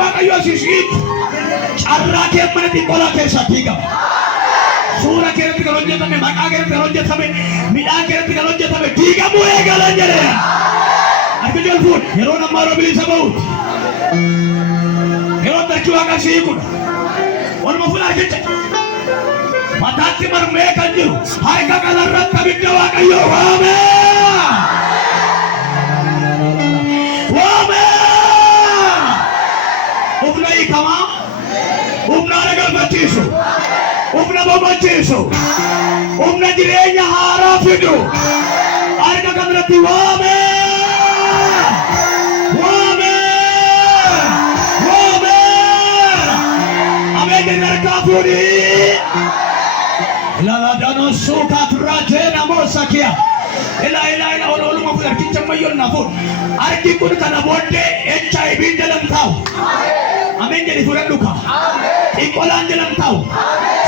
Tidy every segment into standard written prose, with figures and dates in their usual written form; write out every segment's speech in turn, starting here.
waaqayyo asisiit carraa kee mana xiqqoolaa keessatti hiika. Suura keeratti kan hojjetame, maqaa keeratti kan hojjetame, midhaan keeratti kan hojjetame diigamuu eegalan jedhee. Harka jalfuun yeroo namaa yeroo bilisa ba'uuti. Yeroo dachuu waaqa siikudha. Walumaa fuudhaa jecha. Mataatti marmee kan jiru harka kanarratti abidda waaqayyoo waame. Waame. Humna hiikamaa, humna nagalfachiisu, humna boqochiisu, humna jireenya haaraa fidu harka kanarratti waame. Waame. Waame. Ameen harkaa fuudhii. Lala dano suka trajena mosakia. Ila olu mafu arkicha mayon nafur. Arki kun kana bodde HIV jalan tahu. Amen jadi furan luka. Ikolan jalan tahu.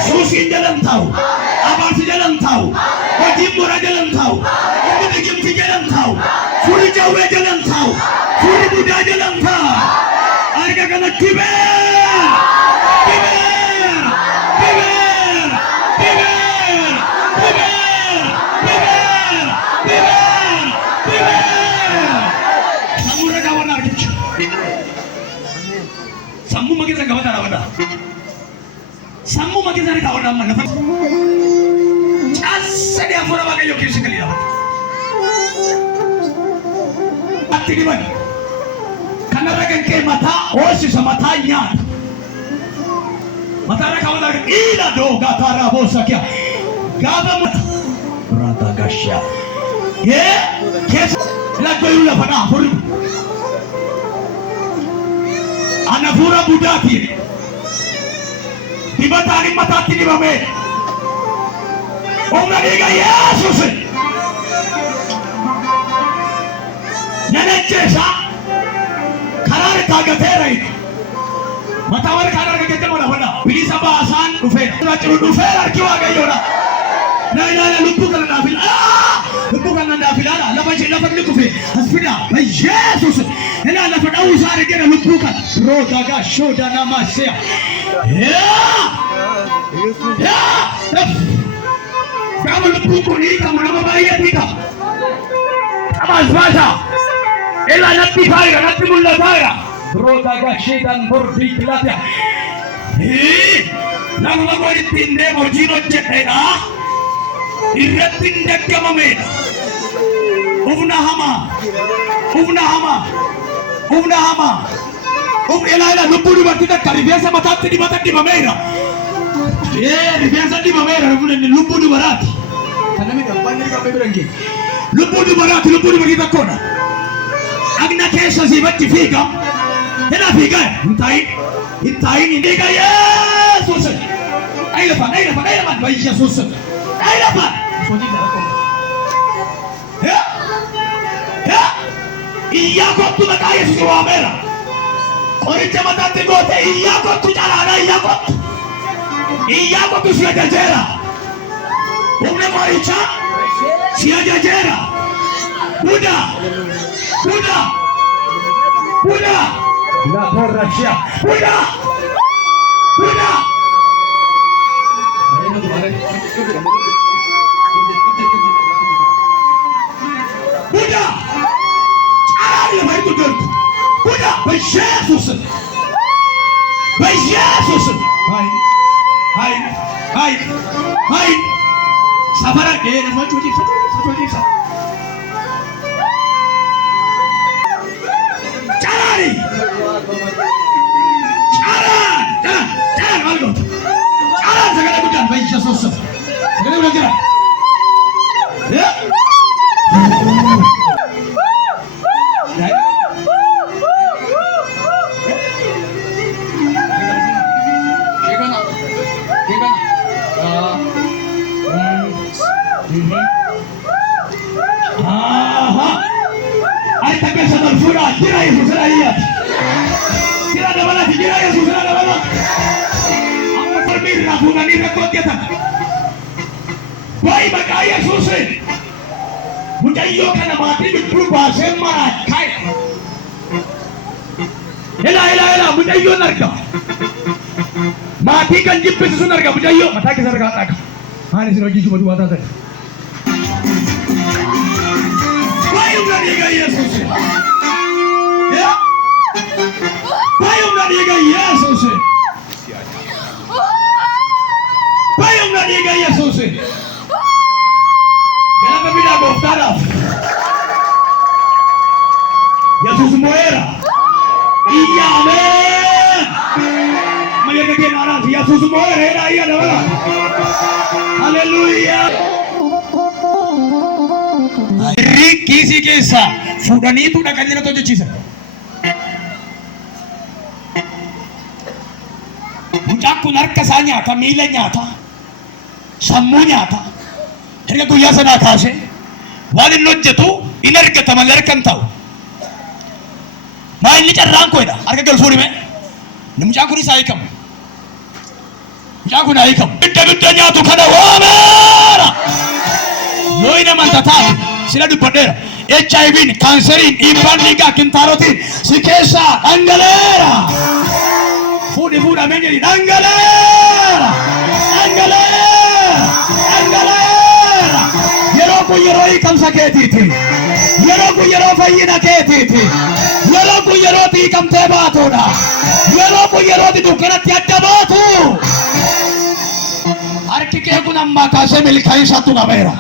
Susi jalan tahu. Abansi jalan tahu. Wajibura jalan tahu. Umbi kimti jalan tahu. Furi jawe jalan tahu. Furi buda jalan tahu. Arka kana kiber. Kiber. Kiber. Sammu magisa gawata rawada. Sammu magisa ni kawada mana? Asa dia fura bagai yokin sekali rawat. Ati di mana? Karena rakan ke mata, osi sama tanya. Mata rakan kawada ila do gatara bosa kia. Gaba mata. Rata gasya. Ye, kes. Lagu yula pada furu. Anafura budati dibatani matati di bame omnadiga Yesus nanechesa karare tagatera ini matawar karare kete mona wala bilisa bahasan dufera kiwaga yona na lupu kana nafila lupu kana nafila la baje kufe asfida Yesus ina nafada uzare gena lupu kana roda ga shoda na masea kama lupu kuni kama na mabaya tika kama azwaja ila nati faira nati mulla faira roda ga shedan bordi kilata na mabaya tinde mojino chetena irretin dakama mena ubna hama ila lupuru batida karibesa matati di matati mamera biasa di mamera ni lupuru barati kana mimi kampanya kabla ngi lupuru barati lupuru batida kona agna kesha zibati fika tena fika intai ni ndiga Yesus aila pa ba Yesus aila pa iyako tunakaa Yesus waamera Oricha matati gote iyako tujalana iyako tusiajajera umne moricha siajajera Buda la borrachia Buda Buda Jesus hai safara ke na mo chuti Charari algo segala bukan bai Jesus segala udah kira ya Kira Yesus lihat. Kira ada mana? Kira Yesus ada mana? Apa berbeda bukan ini rekod kita. Baik bagi Yesus. Bukan iyo karena mati berubah semakai. Ila mucayyoo arga. Maatii kan jibbisiisu sun arga mucayyoo mataa keessa argaa dhaqa. Haan isin hojii juma duwwaa taatan. Baay'ee humna dhiiga Yesuus. Baay'ee humna dhiiga Yesuus. Baay'ee humna dhiiga Yesuus. Galata bidaa gooftaadhaaf. Yesuus mo'eera. Iyya ameen. Mayyaga keenaadhaaf Yesuus mo'eera iyya dabala. Haleluuyaa. Kiisii keessa fuudhaniitu dhaqanii na hojjechiisan. Mucaan kun harka isaa nyaata, miila nyaata, sammuu nyaata. Erga guyyaa sanaa kaasee waan inni hojjetu in argata malee harka hin ta'u. Maa inni carraan koodha harka galfuu dhime. Mucaan kun isaa hiikamu. Mucaan kun haa hiikamu. Bidda nyaatu kana waameera. Yoo inni amanta taate sila dubbadheera. HIV'n, kaanseriin, dhiibbaan dhiigaa, kintaarotiin si keessaa dhangaleera. Fuudhamee jedhi dhangaleera. Yeroo kun yeroo hiikamsa keetiiti. Yeroo kun yeroo fayyina keetiiti. Yeroo kun yeroo hiikamtee baatudha. Yeroo kun yeroo dukkanatti adda baatu. Harki kee kun ammaa kaasee milkaa'insaatu qabeera.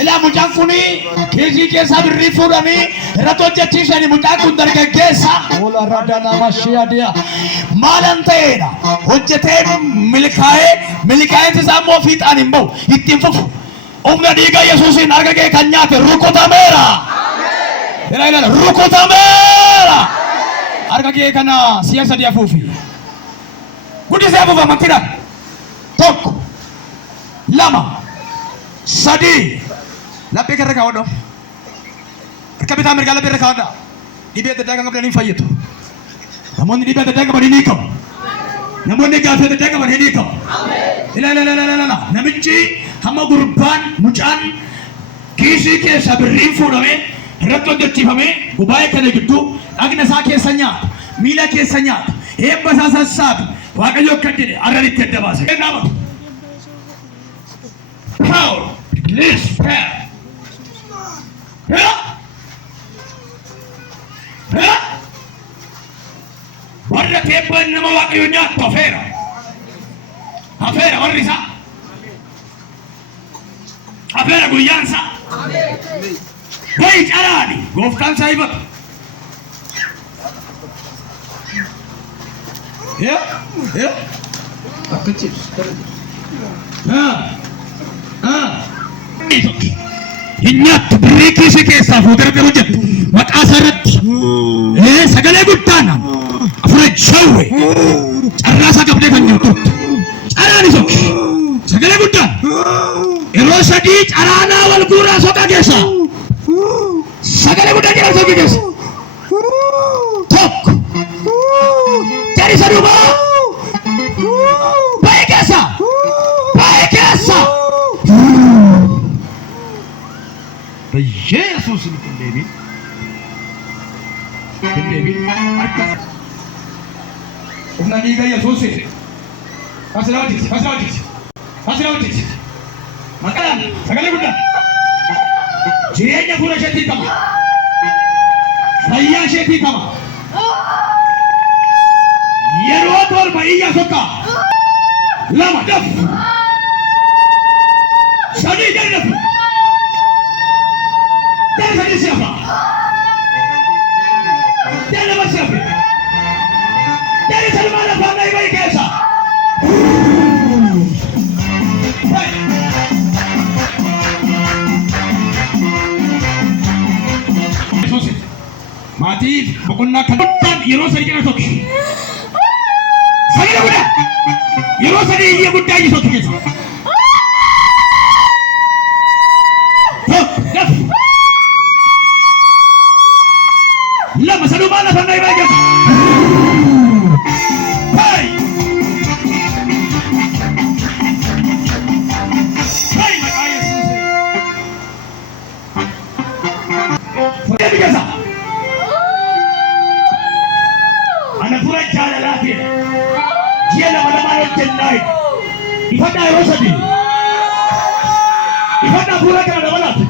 Ilaa mucaan kuni kiisii keessaa birrii fuudhanii irratti hojjechiisanii mucaan kun dargaggeessa. Ola raada nama shiyaadiya. Maalan ta'eedha hojjetee milkaa'insi isaa immoo fiixaan hin bahu ittiin fufu. Humna dhiiga Yesuusiin harka kee kan nyaate rukutameera. Rukutameera. Harka kee kana si'a sadii afuufi. Guddisee afuufa amantiidhaan. Tokko, lama, sadii. Laphee kan irra kaawwadhu. Harka bitaa mirgaa laphee irra kaawwadha. Dhibee adda addaa kan qabdan hin fayyadu. Namoonni dhibee adda addaa qaban hin hiikamu. Namoonni gaaffii adda addaa qaban hin hiikamu. Namichi hamma gurbaan mucaan kiisii keessa birriin fuudhamee irratti hojjechiifamee gubaa'ee kana gidduu dhagna isaa keessa nyaata, miila keessa nyaata, eebba isaa sassaabu. Waaqayyo akka jedhe arraan itti adda baase. Power, release, prayer. Warra teebban nama Waaqayyo nyaattu afeera. Afeera warri isaa. Afeera guyyaan isaa. Bayi caraani gooftaan isaa hifatu. Akka ciibsu. Hin nyaattu birrii kiisii keessaa fuutee hojjettu maqaa isaa irratti sagalee guddaan afura jawwe carraa isaa qabdee kan jirtutti caraan isa sagalee guddaan yeroo sadii caraanaa wal guuraa soqa keessa sagalee guddaan jira soqa keessa tokko jari saduuba baay'ee keessa Yesus ni kendebi arka umna diga Yesus itu fasilawati makanan sagale gudda jireenya fuula isheetii qaba fayyaa isheetii qaba yeroo torba iyya sokka lama dafu sadii jari dafu Jangan siapa? Jangan siapa? Dari mana pandai baik esa? Mati pokoknya kebetulan Euro saya kena sok. Saya udah. Euro saya dia budak ini sok kita. Lama sadu mana pandai baik. Hai. Hai makanya selesai. Dia biasa. kennaa ifadhaa yeroo sadii ifadhaa fuula kana dabalate